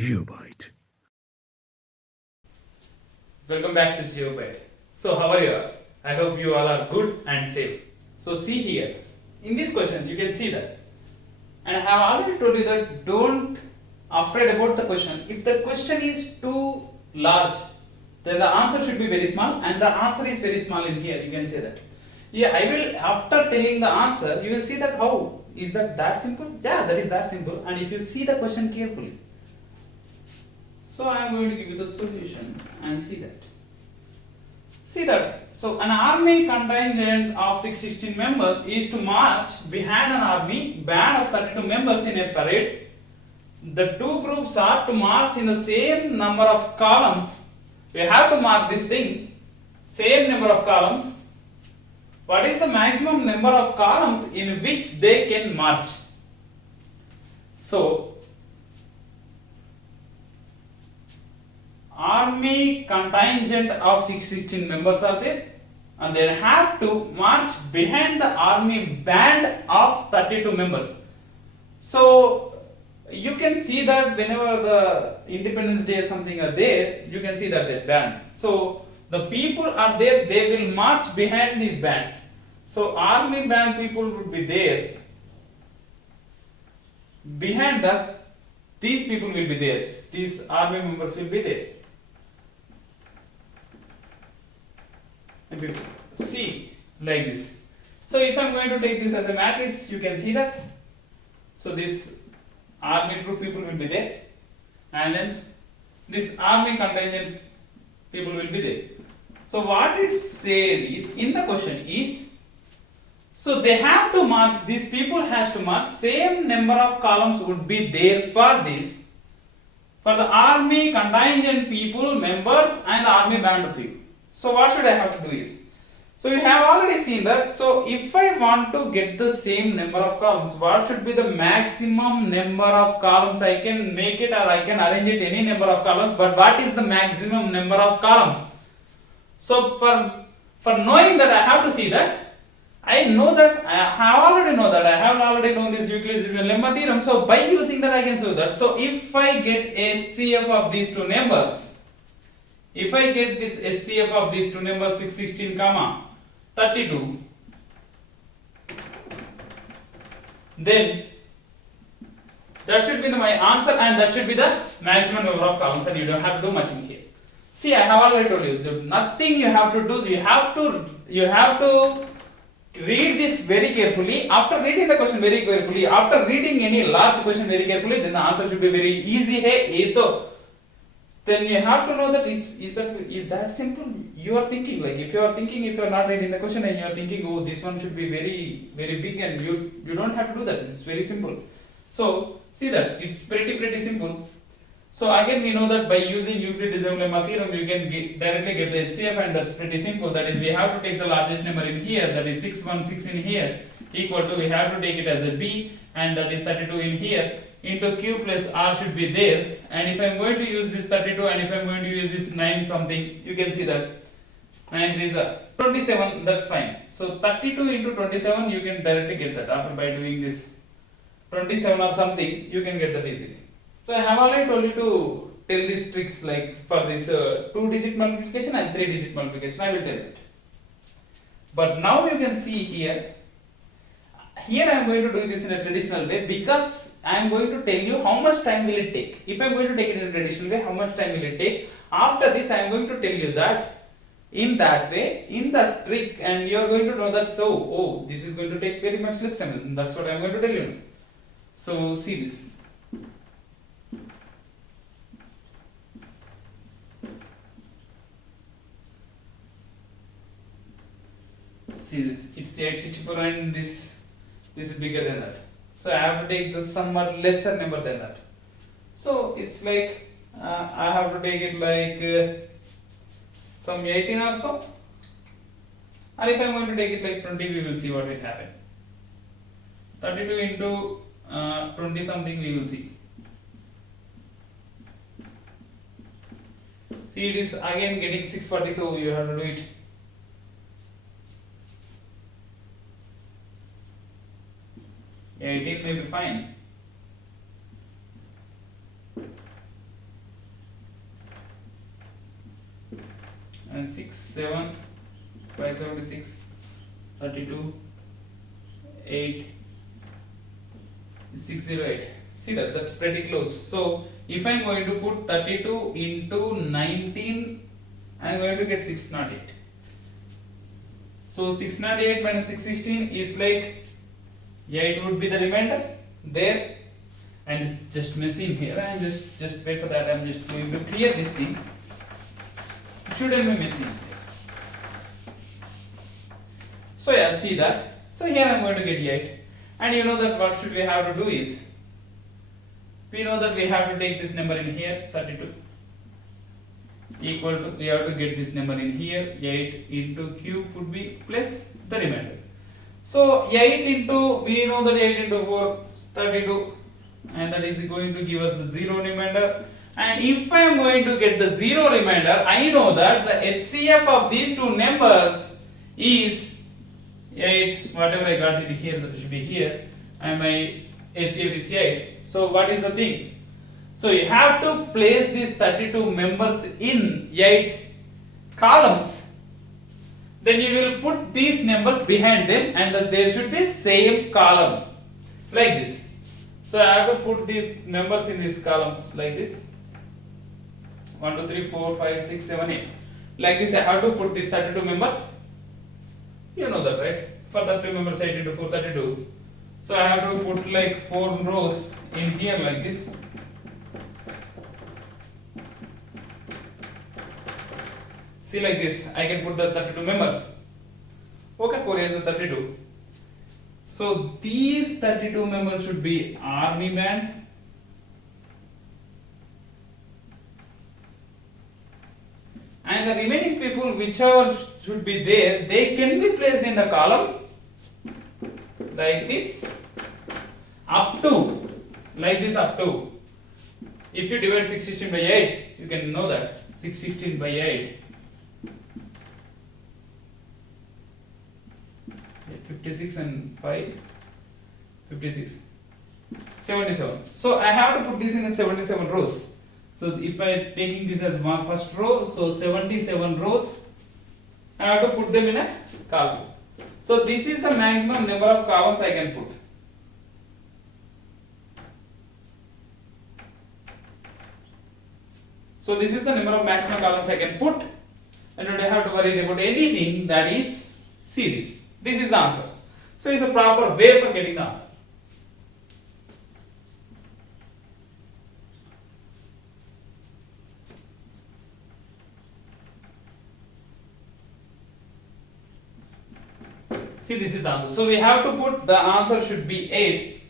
Geobyte. Welcome back to GeoByte. So how are you all? I hope you all are good and safe. So see here, in this question you can see that, and I have already told you that don't afraid about the question. If the question is too large, then the answer should be very small, and the answer is very small in here. You can say that. Yeah, I will after telling the answer, you will see that how is that simple? Yeah, that is that simple. And if you see the question carefully, so I am going to give you the solution and see that. See that. So an army contingent of 616 members is to march behind an army band of 32 members in a parade. The two groups are to march in the same number of columns. We have to mark this thing, same number of columns. What is the maximum number of columns in which they can march? So army contingent of 616 members are there, and they have to march behind the army band of 32 members. So you can see that whenever the Independence Day or something are there, you can see that they band. So the people are there, they will march behind these bands. So army band people would be there. Behind us, these people will be there. These army members will be there. See like this. So if I am going to take this as a matrix, you can see that. So this army troop people will be there, and then this army contingent people will be there. So what it said is in the question is, so they have to march, these people has to march, same number of columns would be there for this, for the army contingent people, members, and the army band people. So what should I have to do is, so you have already seen that. So if I want to get the same number of columns, what should be the maximum number of columns? I can make it or I can arrange it any number of columns, but what is the maximum number of columns? So for knowing that, I have to see that. I know that I have already known this Euclid's lemma theorem. So by using that I can show that. So if I get HCF of these two numbers, if I get this HCF of these two numbers 616 comma 32, then that should be my answer, and that should be the maximum number of columns, and you don't have to do much in here. See, I have already told you, so nothing you have to do. You have to read this very carefully. After reading the question very carefully, after reading any large question very carefully, then the answer should be very easy. Hey, then you have to know that is that simple. You are thinking, like if you are not reading the question and you are thinking, oh, this one should be very big, and you don't have to do that. It's very simple. So see that it's pretty simple. So again we know that by using Euclid's lemma theorem you can directly get the HCF, and that's pretty simple. That is, we have to take the largest number in here, that is 616 in here, equal to, we have to take it as a B, and that is 32 in here, into Q plus R should be there. And if I am going to use this 32 and if I am going to use this 9 something, you can see that 9 3s are 27, that's fine. So 32 into 27 you can directly get that after by doing this 27 or something, you can get that easily. So I have already told you to tell these tricks, like for this 2-digit multiplication and 3-digit multiplication, I will tell it. But now you can see here I am going to do this in a traditional way, because I am going to tell you how much time will it take. If I am going to take it in a traditional way, how much time will it take? After this I am going to tell you that in that way, in the trick, and you are going to know that, so, oh, this is going to take very much less time. That's what I am going to tell you. So see this. See this, it's 864 and this is bigger than that. So I have to take the somewhat lesser number than that. So it's like I have to take it like some 18 or so. And if I am going to take it like 20, we will see what will happen. 32 into 20 something, we will see. See, it is again getting 640, so you have to do it. Yeah, 18 may be fine. and 6 7 576 32 8 608. See that, that's pretty close. So if I'm going to put 32 into 19, I'm going to get 608. So 608 minus 616 is like, yeah, it would be the remainder there, and it's just missing here. I'm just wait for that. I'm just going to clear this thing. It shouldn't be missing here. So yeah, see that. So here I'm going to get 8. And you know that what should we have to do is, we know that we have to take this number in here, 32, equal to, we have to get this number in here, 8 into cube would be plus the remainder. So 8 into, we know that 8 into 4, 32, and that is going to give us the 0 remainder. And if I am going to get the 0 remainder, I know that the HCF of these two numbers is 8, whatever I got it here, that should be here, and my HCF is 8. So what is the thing? So you have to place these 32 members in 8 columns. Then you will put these numbers behind them, and there should be same column like this. So I have to put these numbers in these columns like this. 1 2 3 4 5 6 7 8. Like this I have to put these 32 members. You know that, right? For 32 members, 8 into 4, 32. So I have to put like 4 rows in here like this. See, like this, I can put the 32 members. Okay, 4 is the 32. So these 32 members should be army band. And the remaining people, whichever should be there, they can be placed in the column like this up to, like this up to. If you divide 616 by 8, you can know that 616 by 8, 56 and 5, 56, 77. So I have to put this in 77 rows. So if I am taking this as one first row, so 77 rows, I have to put them in a column. So this is the maximum number of columns I can put. So this is the number of maximum columns I can put, and I don't have to worry about anything that is series. This is the answer. So it's a proper way for getting the answer. See, this is the answer. So we have to put the answer should be 8.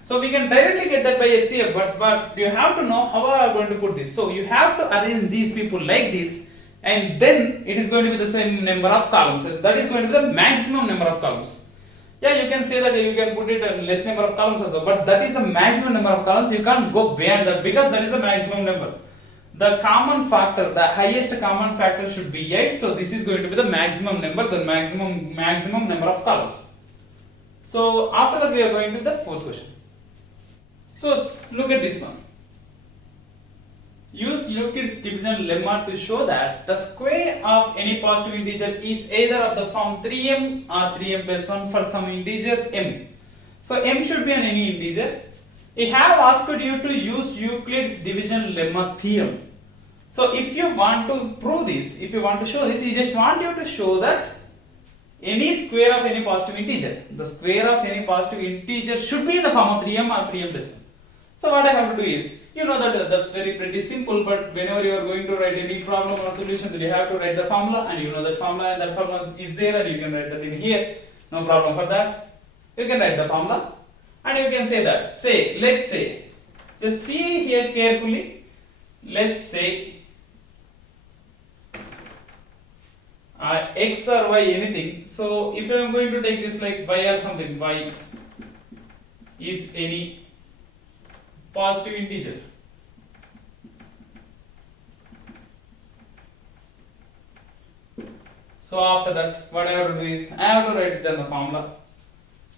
So we can directly get that by HCF, but you have to know how I am going to put this. So you have to arrange these people like this, and then it is going to be the same number of columns. That is going to be the maximum number of columns. Yeah, you can say that you can put it a less number of columns also, but that is the maximum number of columns. You can't go beyond that because that is the maximum number. The common factor, the highest common factor should be 8. So this is going to be the maximum number, the maximum number of columns. So after that we are going to the fourth question. So look at this one. Use Euclid's division lemma to show that the square of any positive integer is either of the form 3m or 3m plus 1 for some integer m. So m should be an any integer. I have asked you to use Euclid's division lemma theorem. So if you want to prove this, if you want to show this, you just want you to show that any square of any positive integer, the square of any positive integer should be in the form of 3m or 3m plus 1. So what I have to do is, you know that that's very pretty simple, but whenever you are going to write any problem or solution, then you have to write the formula, and you know that formula, and that formula is there, and you can write that in here. No problem for that. You can write the formula, and you can say that. Say, let's say, just see here carefully. Let's say x or y anything. So if I am going to take this like y or something, y is any positive integer. So after that, what I have to do is, I have to write it in the formula.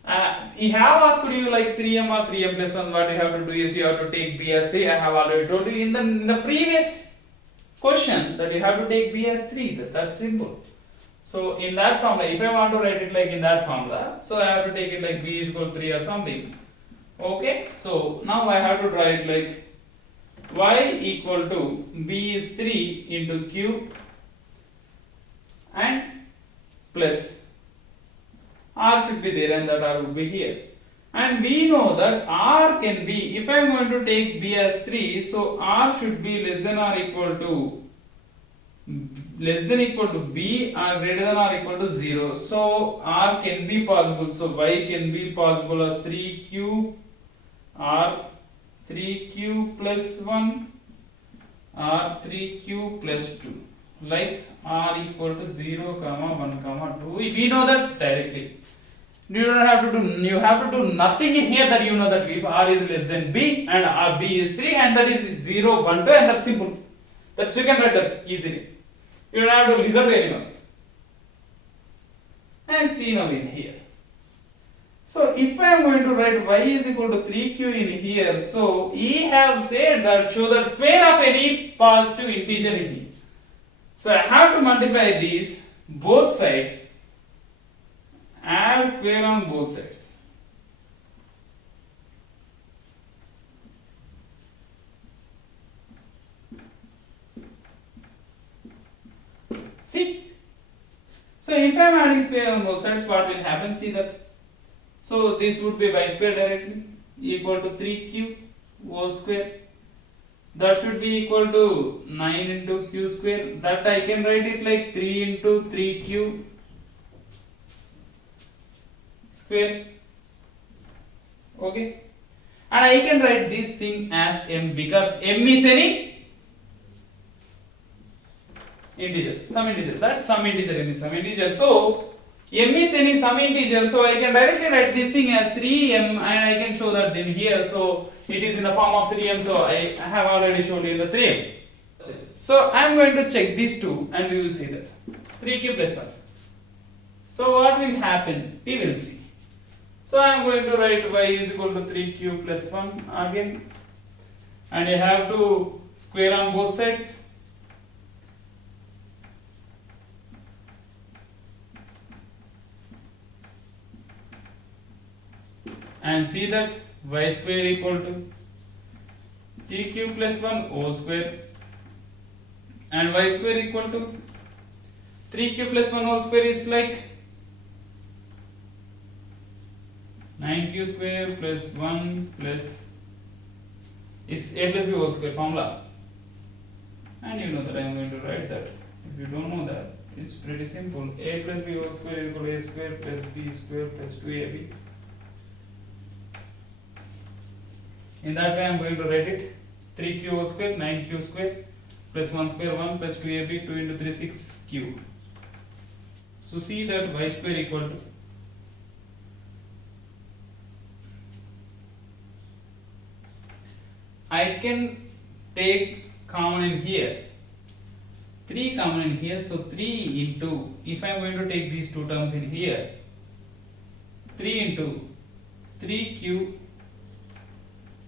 I have asked you like 3m or 3m plus 1, what you have to do is, you have to take b as 3. I have already told you in the previous question that you have to take b as 3. That's simple. So in that formula, if I want to write it like in that formula, so I have to take it like b is equal to 3 or something. Okay, so now I have to draw it like y equal to b is 3 into q and plus r should be there and that r would be here. And we know that r can be, if I am going to take b as 3, so r should be less than or equal to b or greater than or equal to 0. So r can be possible. So y can be possible as 3q or 3q plus 1 or 3q plus 2. Like r equal to 0, 1, 2. We know that directly. You don't have to do, you have to do nothing in here, that you know that if r is less than b and b is 3 and that is 0, 1, 2 and that's simple. That's you can write that easily. You don't have to listen to anyone. And see now in here. So if I am going to write y is equal to 3q in here, so we have said that show the square of any positive integer in here. So I have to multiply these both sides, add square on both sides. See? So if I am adding square on both sides, what will happen? See that? So this would be y square directly equal to 3q whole square. That should be equal to 9 into q square. That I can write it like 3 into 3q square. Okay. And I can write this thing as m because m is any integer, some integer. That's some integer, m is some integer. So m is any some integer, so I can directly write this thing as 3m and I can show that in here. So it is in the form of 3m, so I have already shown you the 3m. So I am going to check these two and we will see that 3q plus 1. So what will happen? We will see. So I am going to write y is equal to 3q plus 1 again, and I have to square on both sides. And see that y square equal to 3q plus 1 whole square and y square equal to 3q plus 1 whole square is like 9q square plus 1 plus is a plus b whole square formula. And you know that I am going to write that. If you don't know that, it's pretty simple. A plus b whole square is equal to a square plus b square plus 2ab. In that way I am going to write it 3q whole square, 9q square plus 1 square 1 plus 2ab, 2 into 3 6q. So see that y square equal to I can take common in here, 3 common in here, so 3 into, if I am going to take these two terms in here, 3 into 3q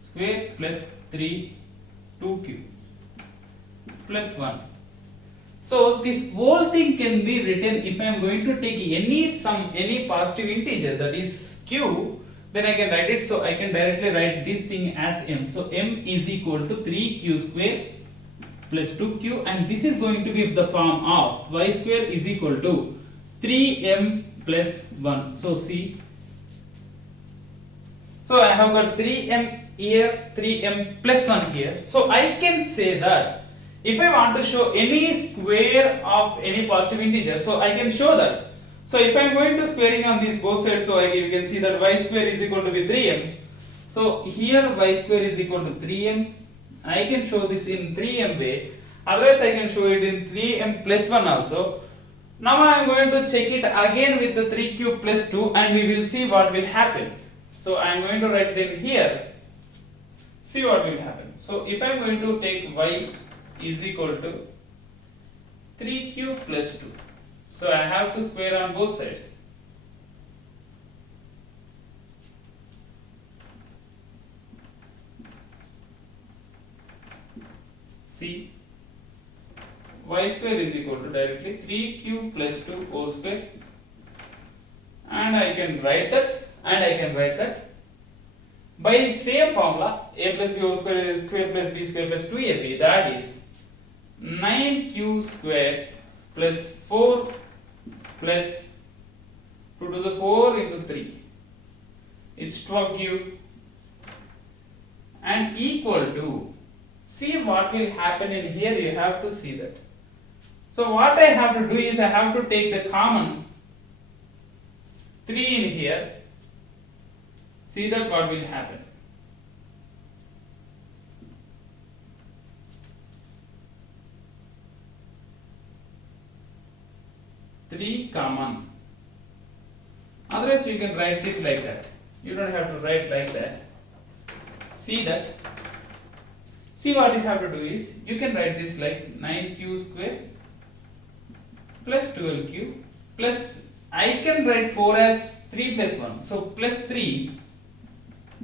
square plus 3 2q plus 1. So this whole thing can be written, if I am going to take any sum, any positive integer that is q, then I can write it. So I can directly write this thing as m. So m is equal to 3q square plus 2q, and this is going to be the form of y square is equal to 3m plus 1. So see, so I have got 3m here, 3m plus 1 here. So I can say that if I want to show any square of any positive integer, so I can show that. So if I am going to squaring on these both sides, so you can see that y square is equal to be 3m. So here y square is equal to 3m. I can show this in 3m way. Otherwise I can show it in 3m plus 1 also. Now I am going to check it again with the 3q plus 2 and we will see what will happen. So I am going to write it in here. See what will happen. So if I am going to take y is equal to 3q plus 2. So I have to square on both sides. See, y square is equal to directly 3q plus 2 whole square, and I can write that by same formula a plus b whole square is square plus b square plus 2ab, that is 9q square plus 4 plus 2 to the 4 into 3, it's 12q, and equal to, see what will happen in here, you have to see that. So what I have to do is I have to take the common 3 in here, see that what will happen. Three common. Otherwise you can write it like that. You don't have to write like that. See that. See what you have to do is you can write this like 9q square plus 12q plus, I can write 4 as 3 plus 1. So plus 3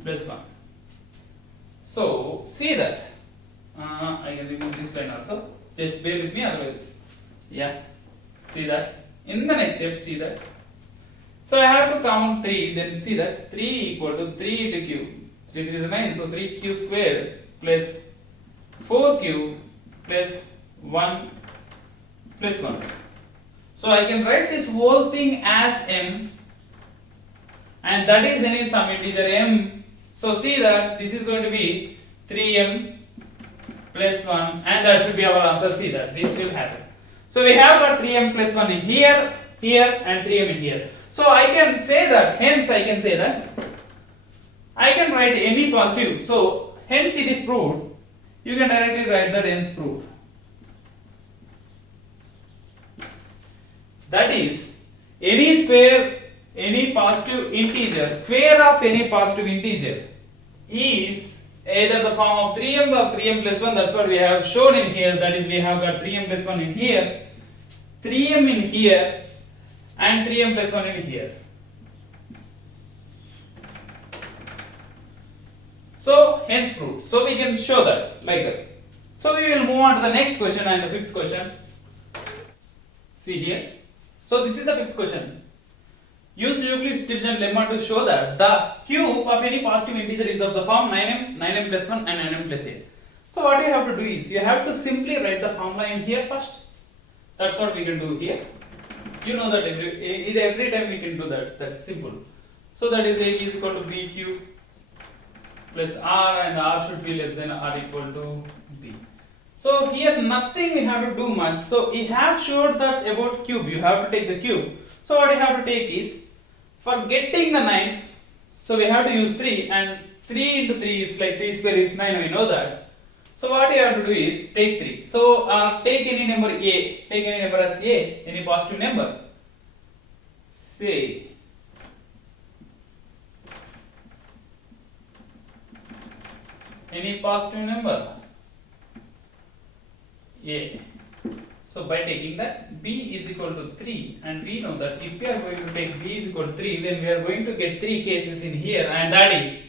plus 1. So see that. I can remove this line also. Just bear with me, otherwise. Yeah. See that. In the next step, see that. So I have to count 3, then see that 3 equal to 3 into q. 3 3 is 9, so 3q square plus 4q plus 1 plus 1. So I can write this whole thing as m, and that is any some integer m. So see that this is going to be 3m plus 1, and that should be our answer. See that this will happen. So we have got 3m plus 1 in here, here, and 3m in here. So I can say that, hence I can say that I can write any positive. So hence it is proved. You can directly write that hence proved. That is, any square, any positive integer, square of any positive integer is either the form of 3m or 3m plus 1. That's what we have shown in here. That is, we have got 3m plus 1 in here, 3m in here, and 3m plus 1 in here. So hence proved. So we can show that like that. So we will move on to the next question and the fifth question. See here. So this is the fifth question. Use Euclid's division lemma to show that the cube of any positive integer is of the form 9m, 9m plus 1, and 9m plus 8. So what you have to do is you have to simply write the formula in here first. That's what we can do here. You know that every time we can do that. That's simple. So that is A is equal to B cube plus R, and R should be less than or equal to B. So here nothing we have to do much. So we have showed that about cube, you have to take the cube. So what you have to take is, for getting the 9, so we have to use 3, and 3 into 3 is like 3 square is 9, we know that. So what you have to do is take 3. So take any number A, take any number as A, any positive number. Say any positive number A. So by taking that, B is equal to 3, and we know that if we are going to take B is equal to 3, then we are going to get 3 cases in here, and that is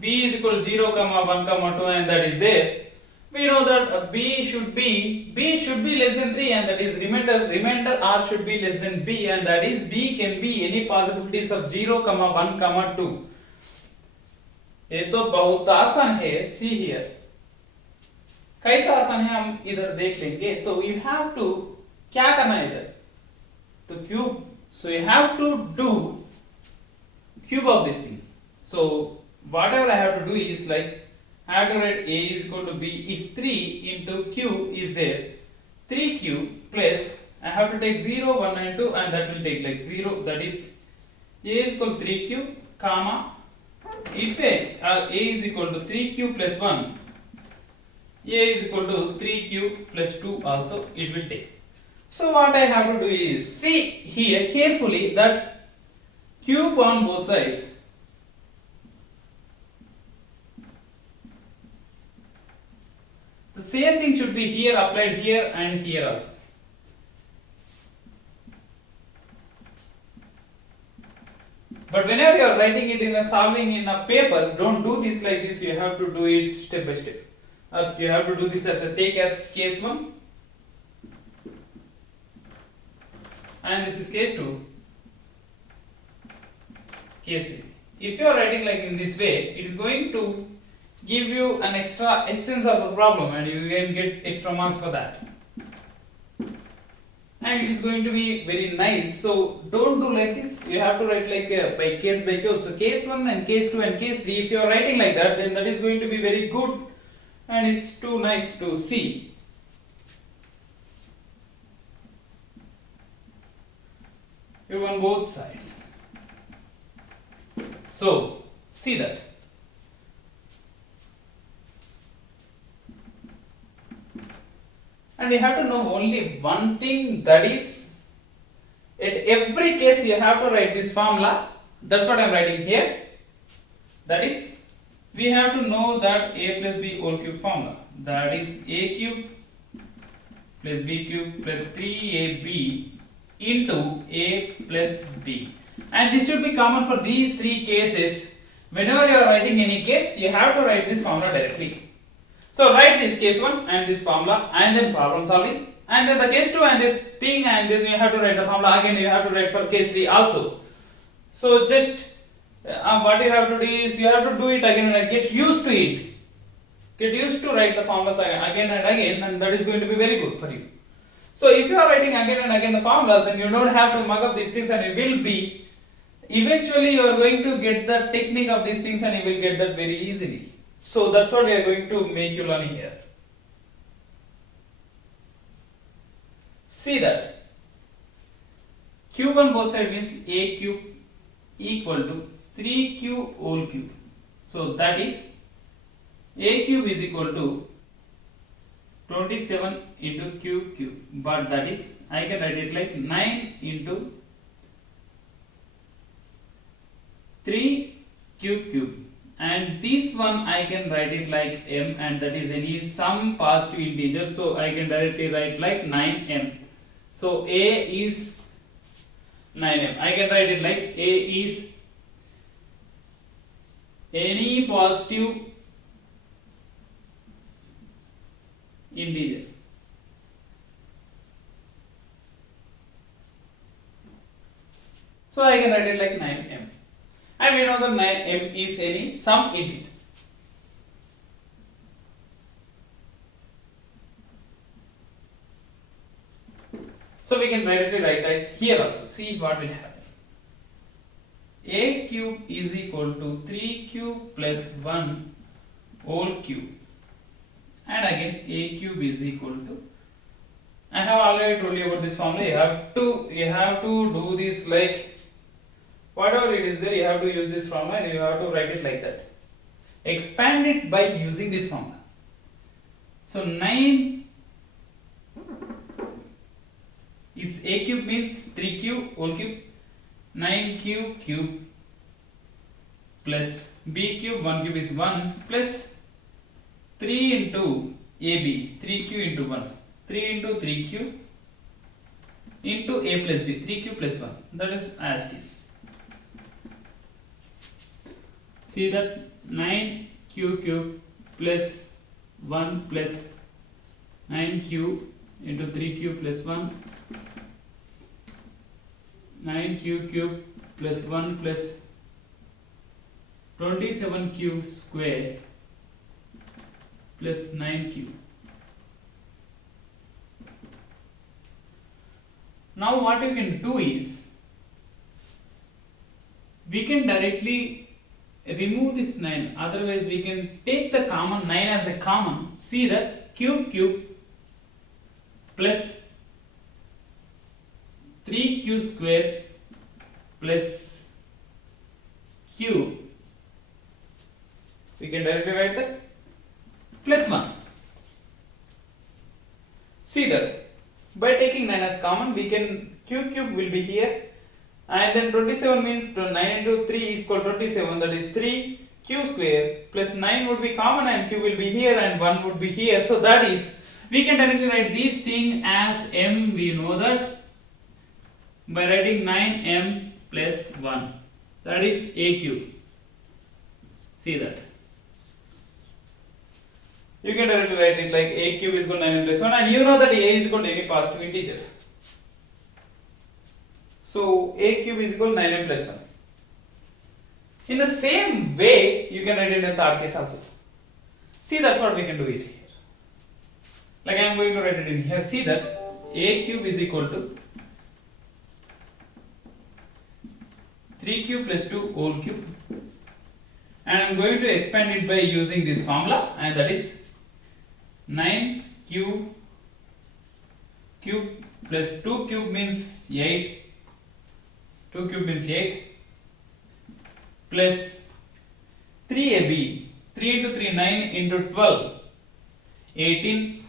B is equal to 0, 1, 2, and that is there. We know that B should be less than 3, and that is remainder R should be less than B, and that is B can be any possibilities of 0, 1, 2. ये तो बहुत आसान है. See here कैसा आसान है हम इधर देख लेंगे. तो यू हैव टू क्या करना है इधर, तो cube. So you have to do cube of this thing. So whatever I have to do is like I have to write A is equal to B is 3 into Q is there 3Q plus I have to take 0, 1 and 2, and that will take like 0, that is A is equal to 3Q comma, if A is equal to 3Q plus 1, A is equal to 3Q plus 2 also it will take. So what I have to do is see here carefully that cube on both sides. The same thing should be here applied here and here also. But whenever you are writing it in a solving in a paper, don't do this like this. You have to do it step by step. You have to do this as a take as case 1, and this is case 2, case 3. If you are writing like in this way, it is going to give you an extra essence of the problem and you can get extra marks for that. And it is going to be very nice. So don't do like this. You have to write like by case. So case 1 and case 2 and case 3, if you are writing like that, then that is going to be very good and it's too nice to see. You on both sides. So see that. And we have to know only one thing, that is at every case you have to write this formula. That's what I am writing here. That is, we have to know that a plus b whole cube formula. That is a cube plus b cube plus 3ab into a plus b. And this should be common for these three cases. Whenever you are writing any case, you have to write this formula directly. So write this case 1 and this formula and then problem solving, and then the case 2 and this thing, and then you have to write the formula again. You have to write for case 3 also. So just what you have to do is you have to do it again and get used to it. Get used to write the formulas again and again, and that is going to be very good for you. So if you are writing again and again the formulas, then you don't have to mug up these things, and you will be eventually you are going to get the technique of these things and you will get that very easily. So that's what we are going to make you learn here. See that cube on both sides means a cube equal to 3q whole cube. So that is a cube is equal to 27 into cube, but that is I can write it like 9 into 3 cube. And this one I can write it like m, and that is any some positive integer, so I can directly write like 9m. So a is 9m. I can write it like a is any positive integer. So I can write it like 9m. And we know that 9m is any some integer. So we can directly write it here also. See what will happen. A cube is equal to 3 cube plus 1 whole cube. And again a cube is equal to, I have already told you about this formula. You have to do this like whatever it is there, you have to use this formula and you have to write it like that. Expand it by using this formula. So 9 is a cube means 3q whole cube, 9q cube plus b cube, 1 cube is 1 plus 3 into ab, 3q into 1, 3 into 3q into a plus b, 3q plus 1, that is as it is. See that 9q cube plus 1 plus 9q into 3q plus 1, 9q cube plus 1 plus 27q square plus 9q. Now what you can do is, we can directly remove this 9, otherwise we can take the common 9 as a common. See that cube plus 3q square plus q, we can directly write that plus 1. See that by taking 9 as common, we can cube will be here, and then 27 means 9 into 3 is equal to 27, that is 3 q square plus 9 would be common and q will be here and 1 would be here. So that is, we can directly write this thing as m. We know that by writing 9m plus 1, that is a cube. See that. You can directly write it like a cube is equal to 9m plus 1, and you know that a is equal to any positive integer. So a cube is equal to 9m plus 1. In the same way, you can write it in the third case also. See, that's what we can do it here. Like I am going to write it in here. See that a cube is equal to 3 cube plus 2 whole cube. And I am going to expand it by using this formula, and that is 9 cube plus 2 cube means 8. 2 cube means 8 plus 3ab, 3 into 3 9 into 12 18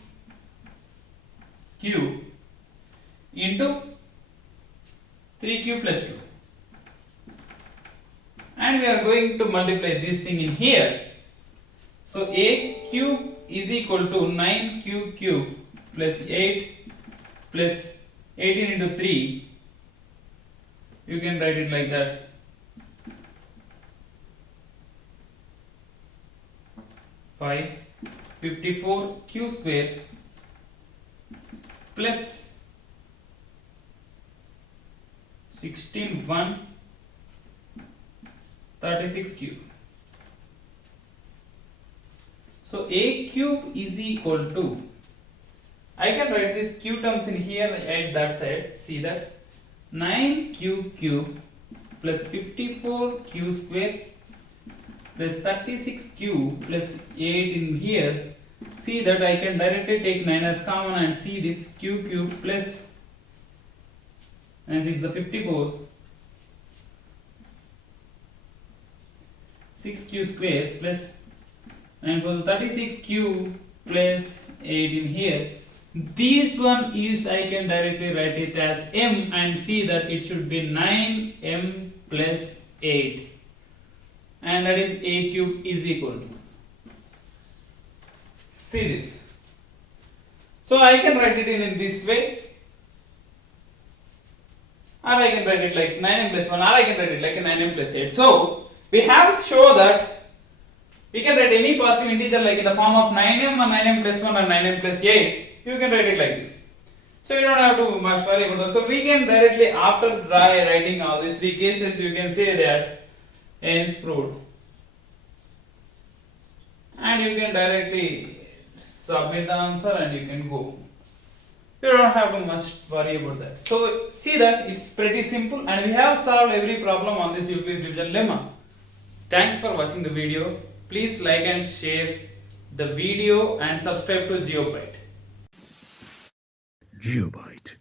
cube into 3 cube plus 2, and we are going to multiply this thing in here. So a cube is equal to 9 cube plus 8 plus 18 into 3. You can write it like that. 54 q square plus 16 36 cube. So a cube is equal to, I can write this q terms in here at that side. See that 9 cube plus 54 q square plus 36 q plus 8 in here. See that I can directly take 9 as common and see this q cube plus 9 6 the 54 6q square plus 9 for the 36q plus 8 in here. This one is, I can directly write it as m, and see that it should be 9m plus 8, and that is a cube is equal to, see this. So I can write it in this way, or I can write it like 9m plus 1, or I can write it like a 9m plus 8. So we have shown that we can write any positive integer like in the form of 9m or 9m plus 1 or 9m plus 8. You can write it like this. So you don't have to much worry about that. So we can directly, after writing all these three cases, you can say that hence proved, and you can directly submit the answer and you can go. You don't have to much worry about that. So see that it's pretty simple, and we have solved every problem on this Euclid division lemma. Thanks for watching the video. Please like and share the video and subscribe to GeoByte. GeoByte.